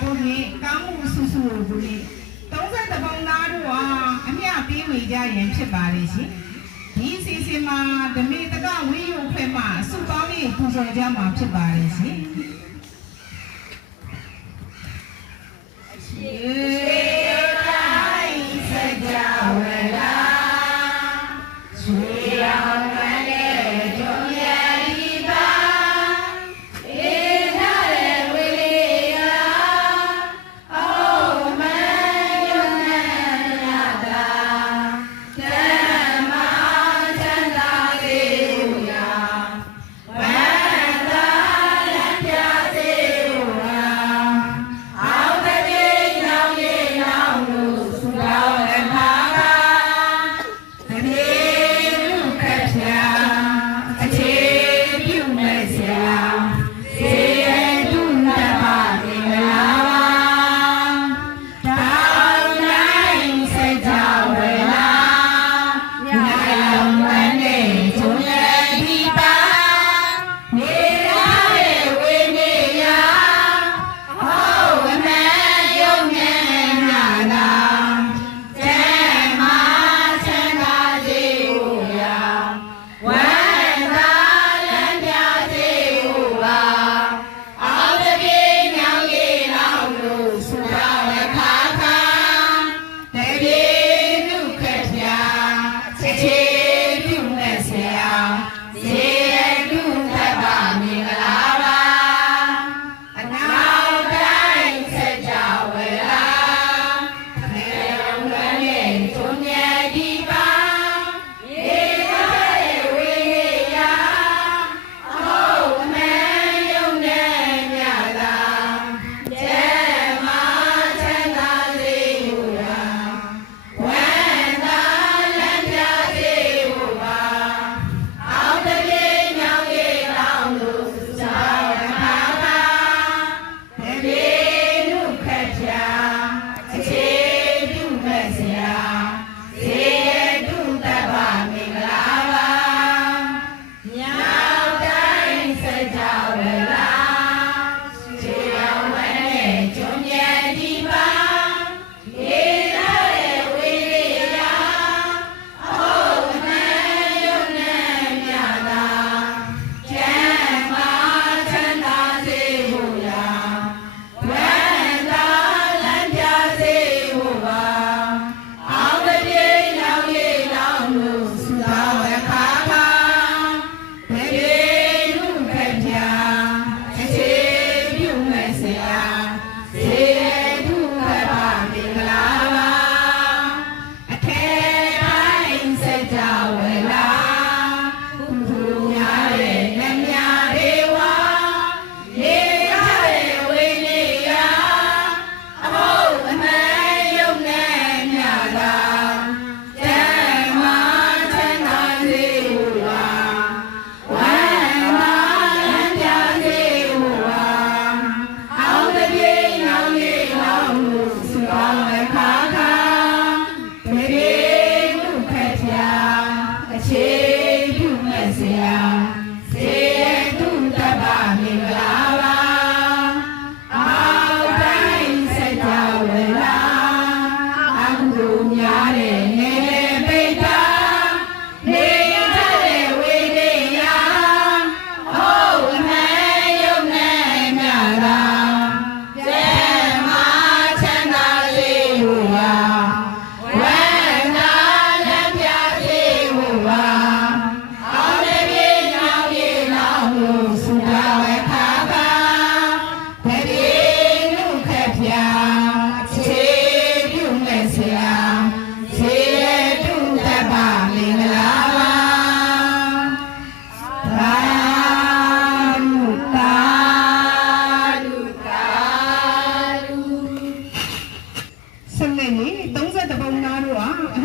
ဖို့ဖြင့်ကောင်းမှုစုစုကိုဖြင့်30ပုံသားတို့ဟာအမျှပေးဝေကြရန်ဖြစ်ပါလေရှင်ဒီစီစီမှာဓမေတကဝိယုဖွဲ့မှစုပေါင်းရေးပူဇော်ကြမှာဖြစ်ပါလေရှင် Yeah.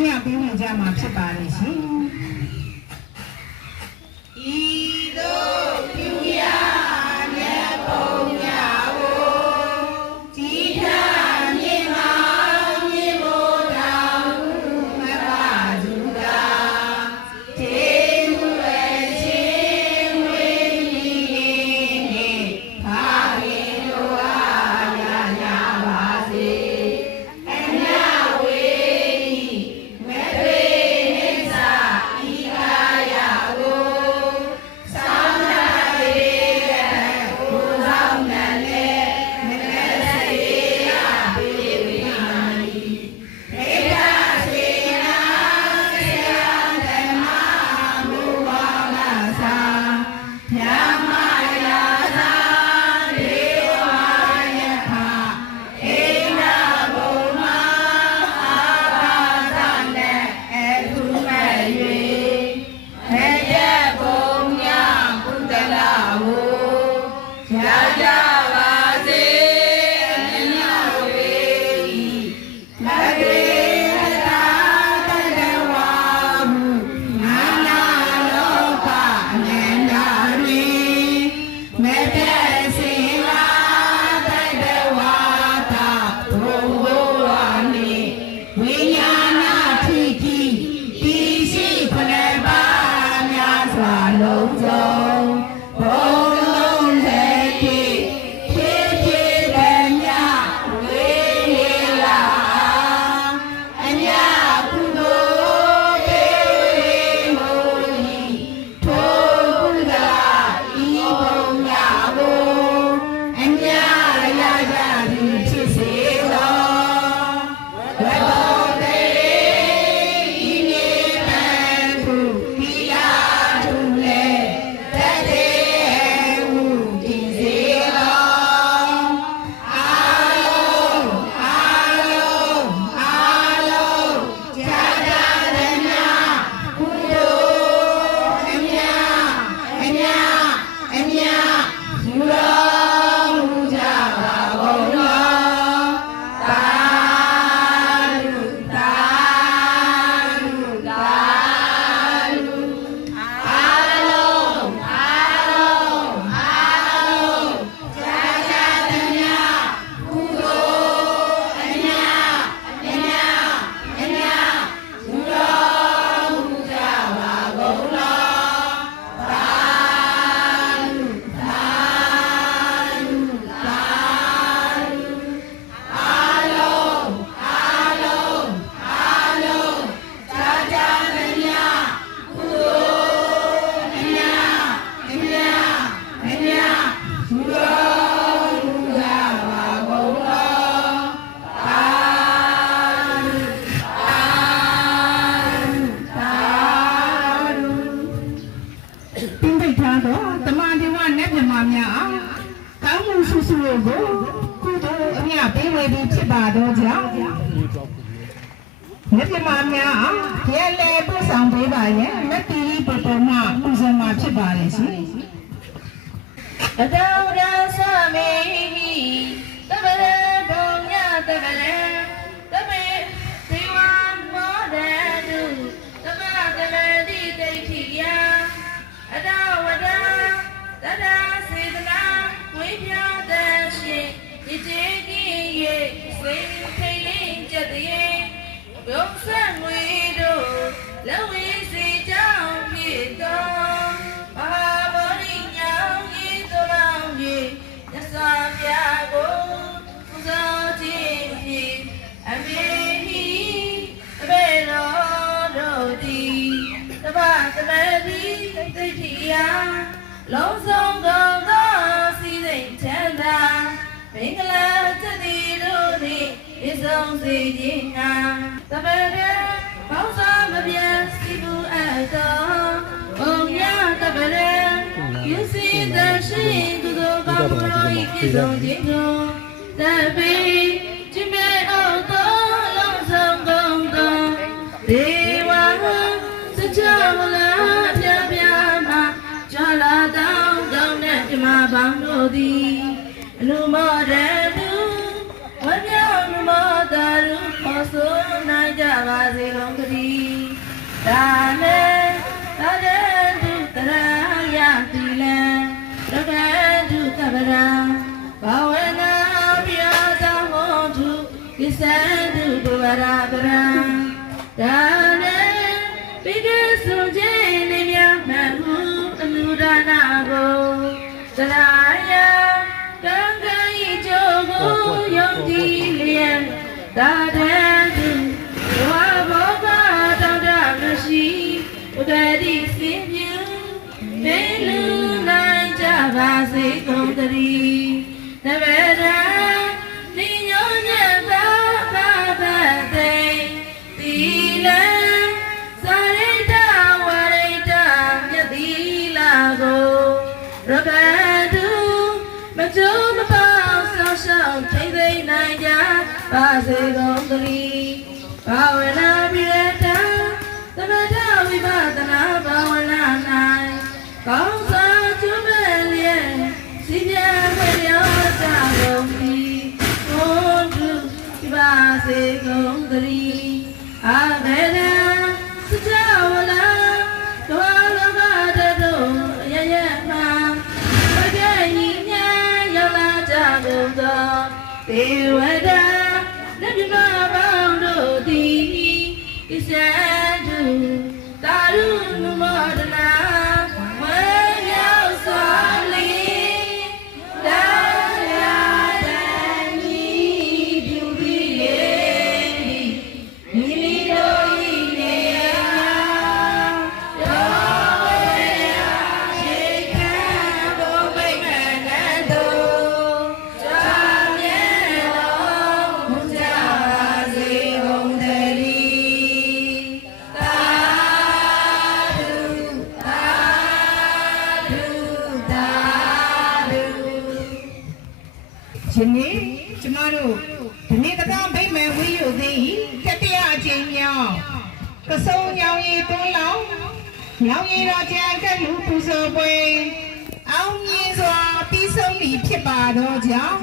မျှပေးနေကြမှာဖြစ်ပါလိမ့်ရှင် ဆောင်ပေးပါရဲ့မတိပပမပူဇော်မှာဖြစ်ပါလေရှင်အတောရသမေဟိတပရဘုံညတပရတမေသေဝမောဒတုတမတမတိဒိဋ္ဌိယအတောဝဒတတစေတနာဝိပြတရှိဒီကျေကိယေစေခိလင်းကြတယေဘုံဆံငွေတို့ လဝိစီကြောင့်ဖြစ်တော်မဟာဗောဓိညောင်ကြီးသူလောင်ကြီးမြတ်စွာဘုရားကိုပူဇော်ခြင်းဖြင့်အမေဟိတပေတော်တို့သည်တပတမေတိသိဋ္ဌိယလုံးစုံကုန်သောစီစိတ်ချမ်းသာမင်္ဂလာသတိတို့သည်ဣဆုံးစေခြင်းငါတပရေဘောင်း ကုသိုလ်ကောင်းမှုတို့၏ပြည့်စုံခြင်းကိုသဗ္ဗေကျင့်မြေအောက်သောလုံးဆောင်ကုန်သောဒေဝစကြဝဠာပြပြမှာကြွလာသောကောင်းတဲ့ဓမ္မပေါင်းတို့သည်အနုမောဒတုဝိညာဉ်မောတာရုခေါ်ဆိုနိုင်ကြပါစေကုန်သတည်းဒါနဲ့ ရာပရံဒါနဲ့ပိကစုခြင်းနေမြမှန်ဟုအလူဒါနာကိုသလာ စေကုန်သတည်းအာဘေဒံစကြဝဠာ ဒီနေ့ကျမတို့ဒီနေ့ကတော့ဗိမာန်ဝိယုသည်တတိယအကြိမ်မြောက်ကစုံညောင်ရီတွန်းလောင်းညောင်ရီတော်ကျန်ကလူပူဇော်ပွဲအောင်မြင်စွာပြီးဆုံးပြီဖြစ်ပါတော့ကြောင့်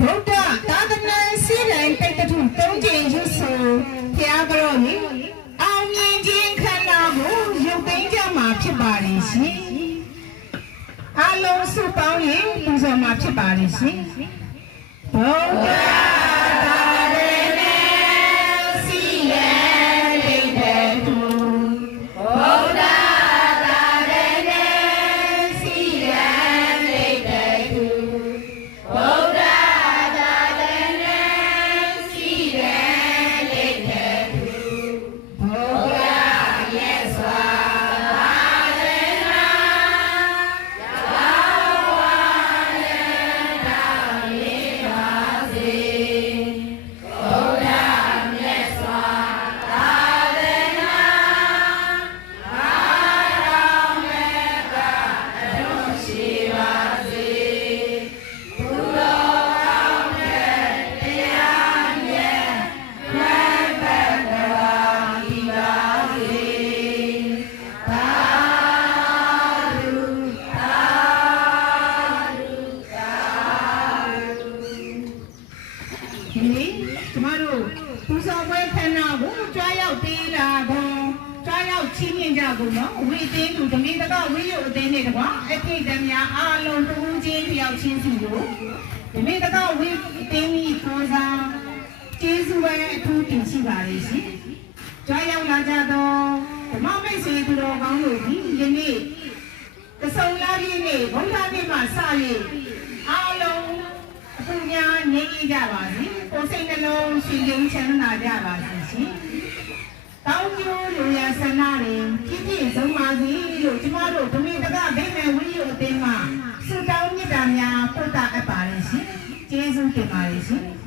ဗုဒ္ဓသာသနာစီရင်တိတ်တုသုံးကျင်ရွတ်ဆိုဘုရားကြောင့်အောင်မြင်ခြင်းခန္ဓာကိုရုပ်သိမ်းကြမှာဖြစ်ပါလိမ့်ရှင်အ လုံးစုပေါင်းရင်ပူဇော်မှာဖြစ်ပါလိမ့်ရှင်ဘုရား ကျေးဇူးပဲအထူးတင်ရှိပါလေရှင်ကြွားရောက်လာကြတော့ဓမ္မမိတ်ဆွေသူတော်ကောင်းတို့ဒီယနေ့တဆုံလာပြည့်နေ့ဘုရားနေ့မှာစ၍အားလုံးအခုများနေကြပါစေ။ကိုယ်စိတ်နှလုံးရှင်ယုံချမ်းသာကြပါစေရှင်။တောင်းကျိုးလူရဆန္ဒတွေပြည့်ပြည့်စုံပါစေလို့ကျမတို့ဓမင်းတကဗိမေဝိယုအသင်းမှဆုတောင်းမြတ်တာများပို့တာအပ်ပါလေရှင်။ကျေးဇူးတင်ပါတယ်ရှင်။